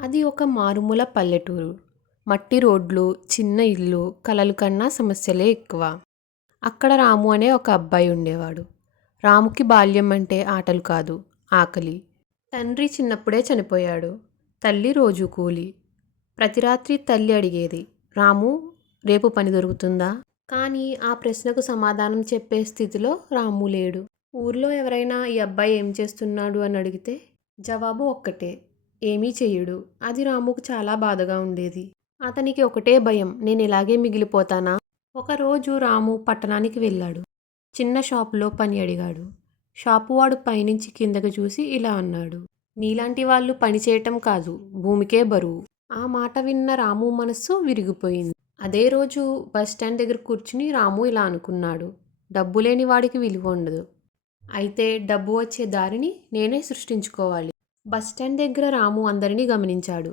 అది ఒక మారుమూల పల్లెటూరు. మట్టి రోడ్లు, చిన్న ఇల్లు, కలలు కన్నా సమస్యలే ఎక్కువ. అక్కడ రాము అనే ఒక అబ్బాయి ఉండేవాడు. రాముకి బాల్యం అంటే ఆటలు కాదు, ఆకలి. తండ్రి చిన్నప్పుడే చనిపోయాడు. తల్లి రోజు కూలి. ప్రతి రాత్రి తల్లి అడిగేది, రాము రేపు పని దొరుకుతుందా? కానీ ఆ ప్రశ్నకు సమాధానం చెప్పే స్థితిలో రాము లేడు. ఊర్లో ఎవరైనా ఈ అబ్బాయి ఏం చేస్తున్నాడు అని అడిగితే జవాబు ఒక్కటే, ఏమీ చెయ్యడు. అది రాముకు చాలా బాధగా ఉండేది. అతనికి ఒకటే భయం, నేను ఇలాగే మిగిలిపోతానా? ఒకరోజు రాము పట్టణానికి వెళ్ళాడు. చిన్న షాపులో పని అడిగాడు. షాపువాడు పైనుంచి కిందకు చూసి ఇలా అన్నాడు, నీలాంటి వాళ్ళు పని చేయటం కాదు, భూమికే బరువు. ఆ మాట విన్న రాము మనస్సు విరిగిపోయింది. అదే రోజు బస్టాండ్ దగ్గర కూర్చుని రాము ఇలా అనుకున్నాడు, డబ్బు లేని వాడికి విలువ ఉండదు. అయితే డబ్బు వచ్చే దారిని నేనే సృష్టించుకోవాలి. బస్టాండ్ దగ్గర రాము అందరినీ గమనించాడు.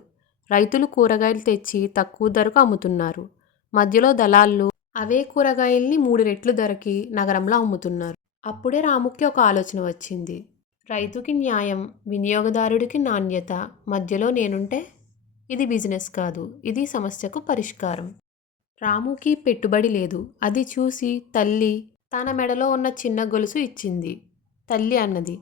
రైతులు కూరగాయలు తెచ్చి తక్కువ ధరకు అమ్ముతున్నారు. మధ్యలో దళాళ్ళు అవే కూరగాయల్ని 3 రెట్లు ధరకి నగరంలో అమ్ముతున్నారు. అప్పుడే రాముకి ఒక ఆలోచన వచ్చింది. రైతుకి న్యాయం, వినియోగదారుడికి నాణ్యత, మధ్యలో నేనుంటే ఇది బిజినెస్ కాదు, ఇది సమస్యకు పరిష్కారం. రాముకి పెట్టుబడి లేదు. అది చూసి తల్లి తన మెడలో ఉన్న చిన్న గొలుసు ఇచ్చింది. తల్లి అన్నది,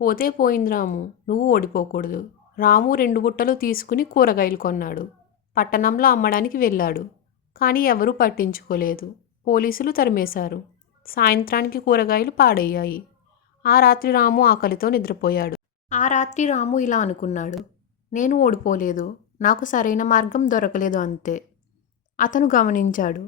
పోతే పోయింది రాము, నువ్వు ఓడిపోకూడదు. రాము 2 బుట్టలు తీసుకుని కూరగాయలు కొన్నాడు. పట్టణంలో అమ్మడానికి వెళ్ళాడు. కానీ ఎవరూ పట్టించుకోలేదు. పోలీసులు తరిమేశారు. సాయంత్రానికి కూరగాయలు పాడయ్యాయి. ఆ రాత్రి రాము ఆకలితో నిద్రపోయాడు. ఆ రాత్రి రాము ఇలా అనుకున్నాడు, నేను ఓడిపోలేదు, నాకు సరైన మార్గం దొరకలేదు అంతే. అతను గమనించాడు,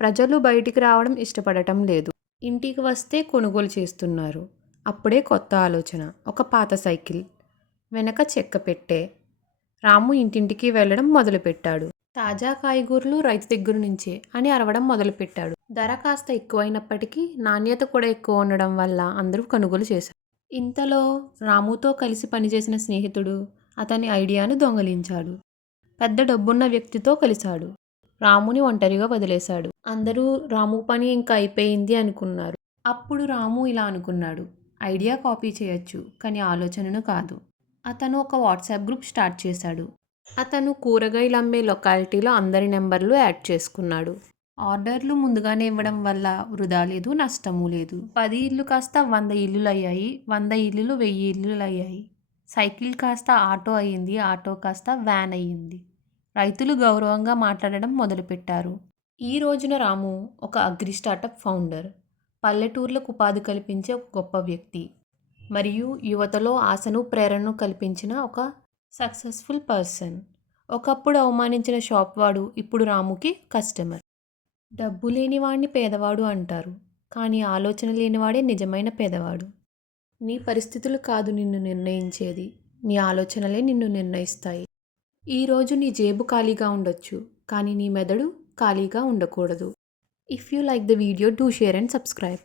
ప్రజలు బయటికి రావడం ఇష్టపడటం లేదు. ఇంటికి వస్తే కొనుగోలు చేస్తున్నారు. అప్పుడే కొత్త ఆలోచన, ఒక పాత సైకిల్, వెనక చెక్క పెట్టే. రాము ఇంటింటికి వెళ్ళడం మొదలుపెట్టాడు. తాజా కాయగూరలు రైతు దగ్గర నుంచే అని అరవడం మొదలుపెట్టాడు. ధర కాస్త ఎక్కువైనప్పటికీ నాణ్యత కూడా ఎక్కువ ఉండడం వల్ల అందరూ కొనుగోలు చేశారు. ఇంతలో రాముతో కలిసి పనిచేసిన స్నేహితుడు అతని ఐడియాను దొంగలించాడు. పెద్ద డబ్బున్న వ్యక్తితో కలిశాడు. రాముని ఒంటరిగా వదిలేశాడు. అందరూ రాము పని ఇంకా అయిపోయింది అనుకున్నారు. అప్పుడు రాము ఇలా అనుకున్నాడు, ఐడియా కాపీ చేయొచ్చు కానీ ఆలోచనను కాదు. అతను ఒక వాట్సాప్ గ్రూప్ స్టార్ట్ చేశాడు. అతను కూరగాయలు అమ్మే లొకాలిటీలో అందరి నెంబర్లు యాడ్ చేసుకున్నాడు. ఆర్డర్లు ముందుగానే ఇవ్వడం వల్ల వృధా లేదు, నష్టము లేదు. 10 ఇళ్ళు కాస్త 100 ఇల్లులు అయ్యాయి, 100 ఇల్లులు 1000 ఇల్లులు అయ్యాయి. సైకిల్ కాస్త ఆటో అయ్యింది, ఆటో కాస్త వ్యాన్ అయ్యింది. రైతులు గౌరవంగా మాట్లాడడం మొదలుపెట్టారు. ఈ రోజున రాము ఒక అగ్రి స్టార్టప్ ఫౌండర్, పల్లెటూర్లకు ఉపాధి కల్పించే ఒక గొప్ప వ్యక్తి, మరియు యువతలో ఆశను ప్రేరణను కల్పించిన ఒక సక్సెస్ఫుల్ పర్సన్. ఒకప్పుడు అవమానించిన షాప్ వాడు ఇప్పుడు రాముకి కస్టమర్. డబ్బు లేనివాడిని పేదవాడు అంటారు, కానీ ఆలోచన లేనివాడే నిజమైన పేదవాడు. నీ పరిస్థితులు కాదు నిన్ను నిర్ణయించేది, నీ ఆలోచనలే నిన్ను నిర్ణయిస్తాయి. ఈరోజు నీ జేబు ఖాళీగా ఉండొచ్చు, కానీ నీ మెదడు ఖాళీగా ఉండకూడదు. If you like the video, do share and subscribe.